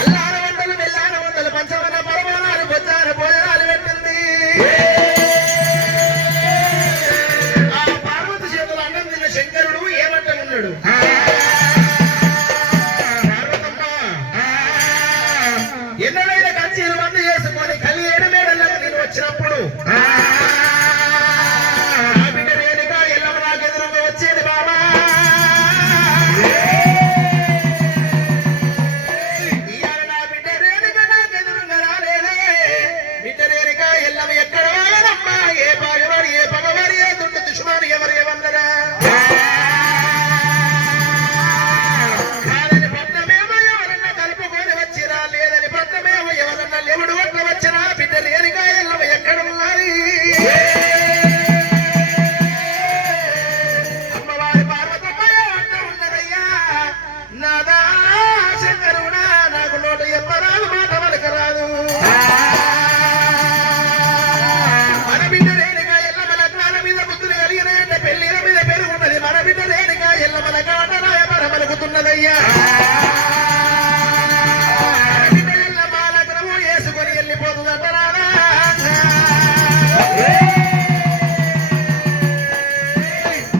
అల్లార వంటలు వెళ్ళార వంటలు పంచవన పరమాణాలు బొచ్చార భోజనాలు పెట్టింది. ఆ పార్వతి చేతులు అన్నం తిన్న శంకరుడు ఏమంట ఉన్నాడు? పార్వతమ్మ ఎన్నడైనా కంచీలు బంద్ చేసుకొని కలియేడు మేడలకు నేను వచ్చినప్పుడు వేసుకొని వెళ్ళిపోతుందంట.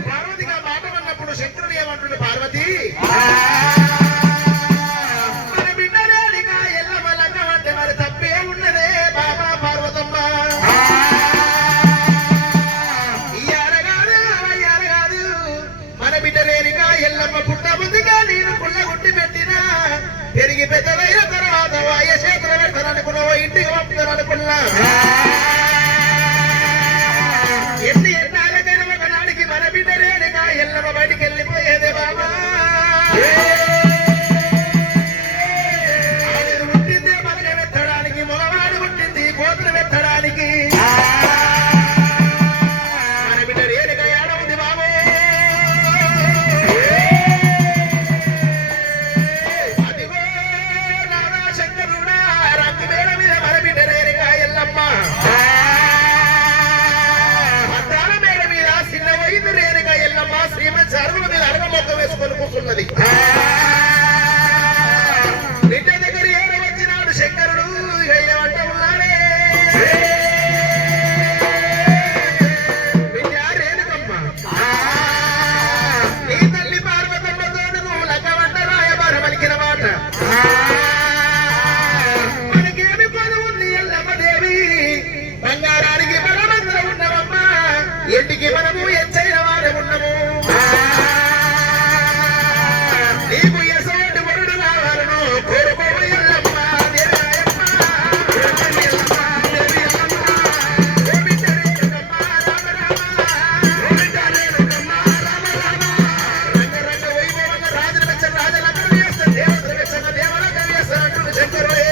పార్వతిగా మాట అన్నప్పుడు శంకరుడు ఏమంటుండే? పార్వతి మన బిడ్డలేనిగా ఎల్లమలక అంటే మరి తప్పే ఉన్నదే బాబా పార్వతమ్మ. ఇయ్యాల కాదు మన బిడ్డలేనిగా ఎల్లమ్మ పుట్ట ముందుగా నేను పుల్లగుట్టి పెట్టినా పెరిగి పెద్దదైన తర్వాత వాయ చేతులు పెడతాననుకున్నావు, ఇంటికి పంపుతాననుకున్నా. ఎన్ని ఎన్నాళ్ళకైనా ఒకనాడికి మన బిడ్డలేనిగా ఎల్లమ్మ బయటికి వెళ్ళిపోయేదే బాబా. ఆవిడ పుట్టిందే మనని వెత్తడానికి, మగవాడు పుట్టింది కోతులు వెత్తడానికి. మన బిడ్డ రేణుక ఏడ ఉంది బాబు? అదిగో నారా శంకరుడా, రంగు మేడ మీద మన బిడ్డ రేణుక ఎల్లమ్మ. అద్దాల మేడ మీద చిన్న వైద్య రేణుక ఎల్లమ్మ శ్రీమంత్ అరుగుల మీద అరగ మొక్క వేసుకొని కూర్చున్నది. బిడ్డ దగ్గర ఏడ వచ్చినాడు శంకరుడు. ఇక ఏమంట ఉన్నాడే? బిడ్డ రేణుకమ్మ, నీ తల్లి పార్వతమ్మతో నువ్వు లగ్గమంట రాయబార పలికిన మాట మనకేమి పని ఉంది ఎల్లమ్మ దేవి? బంగారానికి బలమంతా ఉన్నవమ్మా, ఎంటికి మనము ఎచ్చైన వారే ఉన్నము. నీకు ఎసోటి వరుడు కావాలను కోరుకోవ ఎల్లమ్మ దేవి రాయమ్మ. దేవి ఎల్లమ్మ, దేవి ఎల్లమ్మ, ఓ బిడ్డ రేణుకమ్మ రామ రామ, ఓ బిడ్డ రేణుకమ్మ రామ రామ. రంగ రంగ వైభవంగా రాజులు మెచ్చని రాజలందరూ వేస్తారు, దేవతలు మెచ్చని దేవలందరూ వేస్తారు అంటున్న శంకరుడే.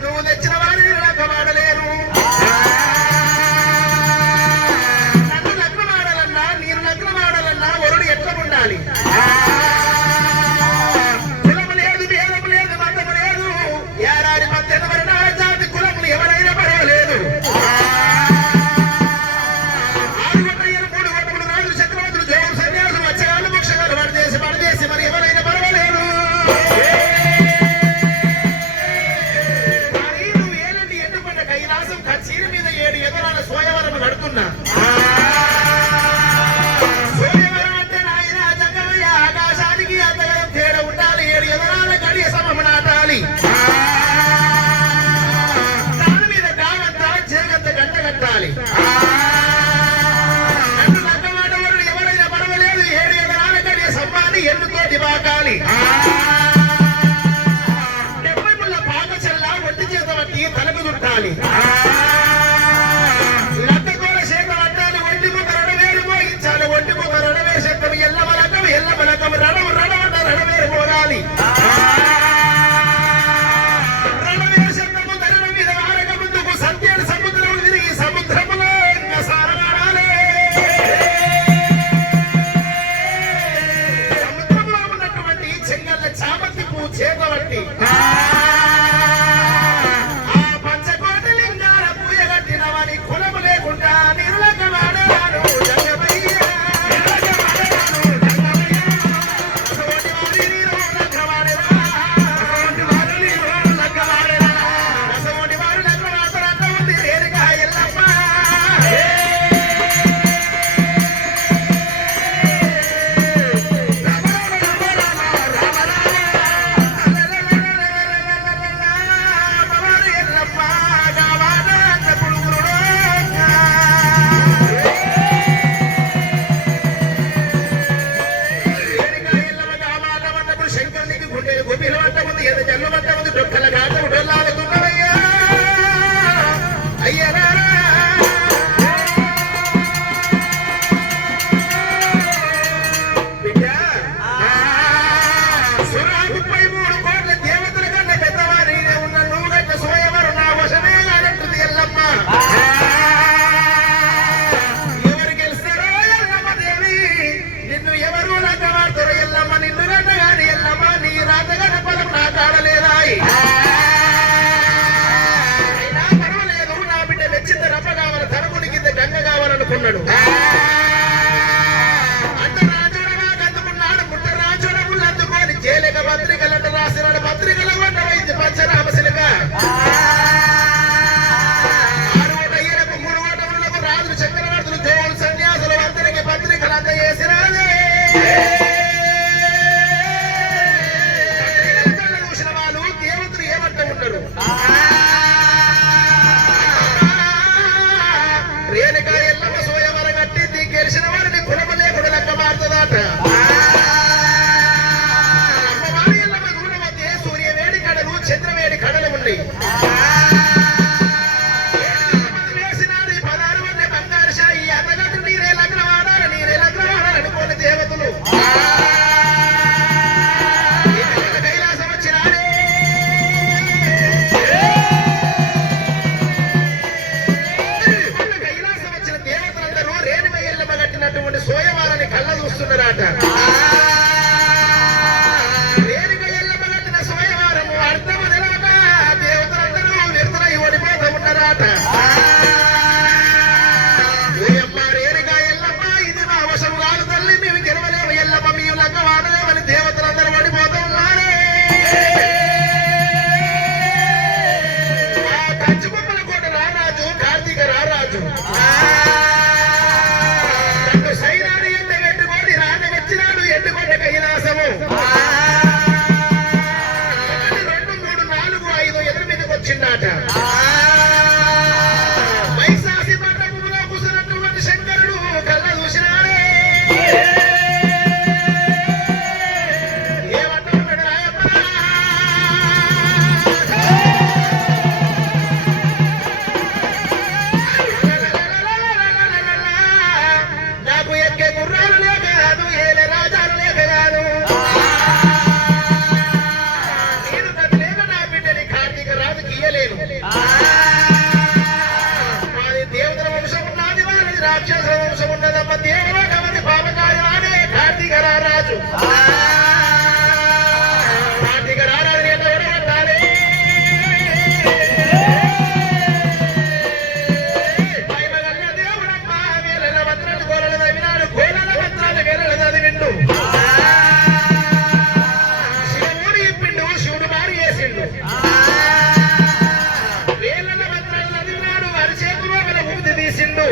నువ్వు తెచ్చిన వారిని లగ్గమాడలేరు. నన్ను లగ్నమాడాలన్నా, నేను లగ్నమాడాలన్నా వరుడు ఎట్లా ఉండాలి? కులము లేదు, భేదము లేదు, మతము లేదు, ఏడాది మధ్యన మరి నా జాతి కులములు ఎవరైనా పర్వాలేదు. 6 గంటలు 3 గంటలు రాజులు చక్రవర్తులు జోగులు సన్యాసులు మత్స్యగాళ్ళు మోక్షగాళ్ళు పడదేసి మరి ఎవరైనా పర్వాలేదు. కానీ నువ్వు ఏలండి ఎన్నుకున్న కైలాసం కచ్చీల మీద 7 ఎకరాల సోయవరం కడుతున్నా. సోయవరం అంటే నాయన జగమయ్య ఆకాశానికి అంతగలం తేడా ఉండాలి. 7 ఎకరాల గడియ సమము నాటాలి. దాని మీద కాగంత చేగంత గంట కట్టాలి. నన్ను లగ్గమాట వరుడు ఎవరైనా పర్వాలేదు. 7 ఎకరాల గడియ సమ్మాని ఎన్నుతోటి బాకాలి. 70 ముళ్ళ పాక చెల్ల ఒంటి చేత పట్టి తలకు చుట్టాలి. లద్దకోల చేత పట్టాలి, అనుకున్నాడు. అంత రాజుడగా అందుకున్నాడు. పుట్ట రాజుడములు అందుకొని చేలేక పత్రికలంట రాసినాడు. పత్రికల కొండ వైద్య పంచరామశిలక 6 ఓటయ్యలకు 3 ఓటములకు రాజులు చక్రవర్తులు దేవుడు సన్యాసులు అందరికి పత్రికలు అందజేసినాడే. చూసిన వాళ్ళు దేవతలు ఏమంటూ ఉన్నారు. రేణుక ఎల్లమ్మ సోయవరం కట్టింది. గెలిచిన వారిని కులమలేకుడు లెక్క మారుతుందట. అమ్మవారి ఎల్లమ్మ దూరమధ్య సూర్యవేడి కడలు చంద్రవేడి కడలు ఉండి వేసినాడు. 16 మంది బంగారు షాయి అందగట్టు నీరే లగ్నవాడాలి అనుకోని దేవతలు కైలాసం వచ్చినాడే. కైలాసం వచ్చిన దేవతలందరూ రేణుక ఎల్లమ్మ కట్టినటువంటి సోయవారాన్ని కళ్ళ చూస్తున్నారట. రేణుక ఎల్లమ్మ కట్టిన సోయవారము అర్థము తెలవక దేవతలందరూ విడుదలై ఓడిపోతూ ఉన్నారట. ఓయమ్మ రేణుక ఎల్లమ్మ ఇది మా వశము కాదు తల్లి, మేము గెలవలేము ఎల్లమ్మ, మేము లెక్క వాడలేమని దేవతలందరూ ఓడిపోతూ ఉన్నారే. ఆ కంచుకొమ్మల కోట రారాజు కార్తీక రారాజు నన్ను సైనాడు ఎండ పెట్టుకొని రాజమెచ్చినాడు. ఎండుకొండ కైలాసము 1 2 3 4 5 8 వచ్చిందాట. వైశాసి మండపంలో కూర్చున్నటువంటి శంకరుడు కళ్ళ చూసినాడే. ఏమంటూ ఉన్నాడు రాయప్ప. నాకు ఎక్కే గుర్రాలు లేక కాదు, ఏలే రాజాలు లేక కాదు, నేను కదలేక నా బిడ్డని కార్తీక రాజుకి ఇయ్యలేను. మాది దేవతల వంశం ఉన్నది, వాళ్ళది రాక్షసుల వంశం ఉన్నదమ్మ. దేవలోకమని పాపకారి వాడే కార్తీక రారాజు. కార్తీక రారాజుని ఎట్లా విడగొట్టాలి? మహిమగల్ల దేవుడమ్మ వేలల మంత్రాలు గోలల చదివినాడు. గోలల మంత్రాలు వేలల చదివిండు. శివుడు ఇప్పిండు, శివుడు మారి వేసిండు. వేలల మంత్రాలు చదివినాడు, అరిచేతులో ఊది తీసిండు.